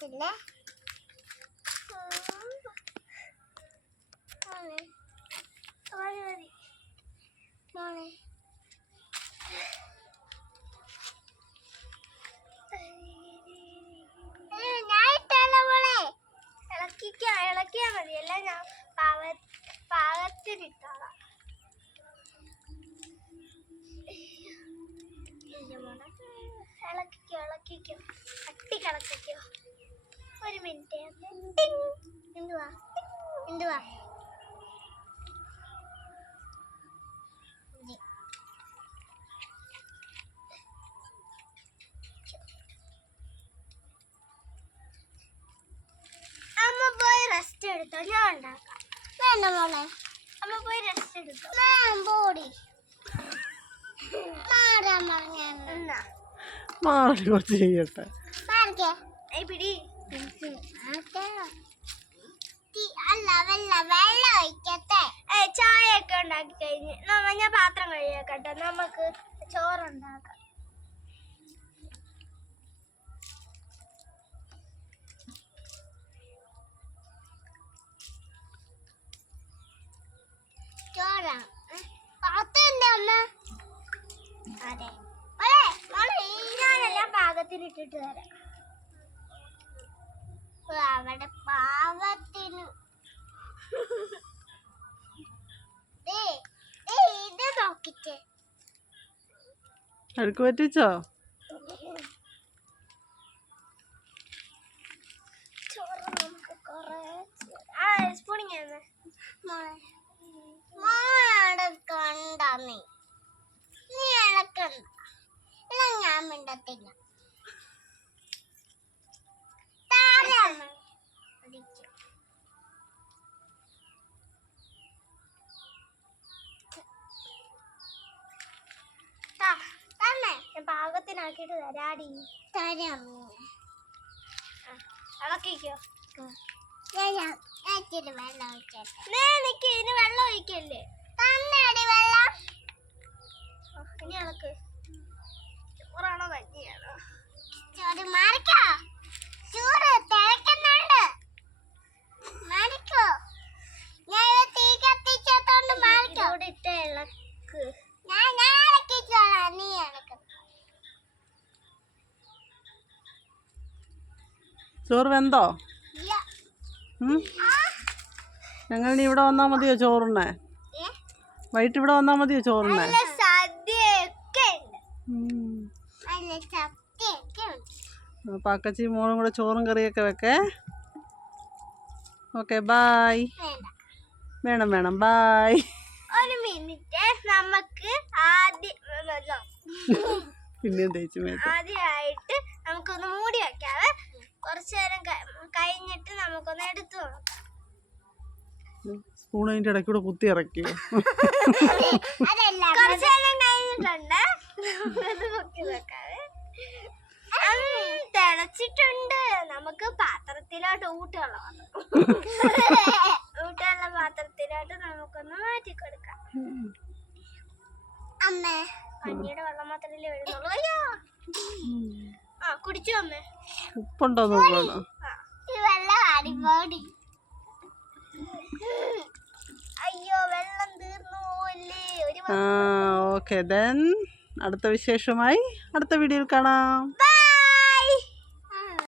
പിന്നെ ഇളക്കിയാ മതി. എല്ലാം ഞാൻ പാകത്തിനിട്ടോളാം. ഇളക്കിക്കോ കട്ടിക്കിളക്കിക്കോ. ഒരു മിനിറ്റ്. എന്തുവാ അമ്മ പോയി റെസ്റ്റ് എടുത്തോ, ഞാൻ ഉണ്ടാക്കാം. വേണ്ട മോളെ, അമ്മ പോയി റെസ്റ്റ് എടുത്തോ. പോടി മാറി കുറച്ച് ചെയ്യട്ടെ. പിടി. ചായ ഒക്കെ ഉണ്ടാക്കി കഴിഞ്ഞ് ഞാൻ പാത്രം കഴിയാക്കട്ടെ, നമുക്ക് ചോറുണ്ടാക്കാം. ചോറാണ് അമ്മ. അതെ, ഞാനെല്ലാം പാകത്തിനിട്ടിട്ട് തരാം. അവിടെ പാകത്തിന് ഇത് നോക്കിട്ട് അടുക്ക് പറ്റിച്ചോ? ചോറ് നമുക്ക് കൊറേ സ്പൂണിങ് കണ്ട നീ ഇളക്കണ്ട. ഇല്ല, ഞാൻ മിണ്ടത്തില്ല. പാകത്തിനാക്കിട്ട് തരാടി. ഇളക്കിക്കോ. ഇനി വെള്ളം ഒഴിക്കല്ലേ. തന്നടി വെള്ളം. ഇനി ഇളക്ക്. ചോറാണോ കഞ്ഞിയാണോ? ചോറ് മാറിക്കോ. ചോറ് തിളക്കുന്നുണ്ട്. മാറിക്കോ. ഞാൻ തീ കത്തിച്ചോണ്ട് മാറിക്കോ. ഇവിടെ ഇട്ട് ഇളക്ക്. ഞാൻ ഇളക്കിക്കോളാം, നീ ഇളക്ക്. ചോറ് വെന്തോ? ഞങ്ങൾ ഇനി ഇവിടെ വന്നാ മതിയോ ചോറിനെ? വൈകിട്ട് ഇവിടെ വന്നാ മതിയോ ചോറിനെ? അപ്പൊ അക്കച്ചി മോളും കൂടെ ചോറും കറിയൊക്കെ വെക്കേ. Okay, bye. വേണം ബായ്. ഒരു മിനിറ്റ്, നമുക്ക് ആദ്യമായിട്ട് നമുക്കൊന്ന് മൂടി വെക്കാവേ. കുറച്ചു നേരം കഴിഞ്ഞിട്ട് നമുക്കൊന്ന് എടുത്തു നോക്കാം. സ്പൂൺ അതിന്റെ ഇടയ്ക്കൂടെ കുത്തി ഇറക്കി. കുറച്ചു നേരം കഴിഞ്ഞിട്ടുണ്ട്, പൊക്കി വെക്കാവേ. തിളച്ചിട്ടുണ്ട്. നമുക്ക് പാത്രത്തിലോട്ട് ഊട്ടുള്ള പാത്രത്തിലോട്ട് നമുക്കൊന്ന് മാറ്റി കൊടുക്കാം. അമ്മേ, കഞ്ഞിയുടെ വെള്ളം മാത്രമല്ലേ വരുന്നുള്ളൂ. അയ്യോ, കുടിച്ചു അമ്മേ. ഉപ്പുണ്ടോ നോക്കണം. വെള്ളം അടിപൊളി. അയ്യോ, വെള്ളം തീർന്നു പോവല്ലേ. ഓക്കെ, ദെൻ അടുത്ത വിശേഷമായി അടുത്ത വീഡിയോയിൽ കാണാം.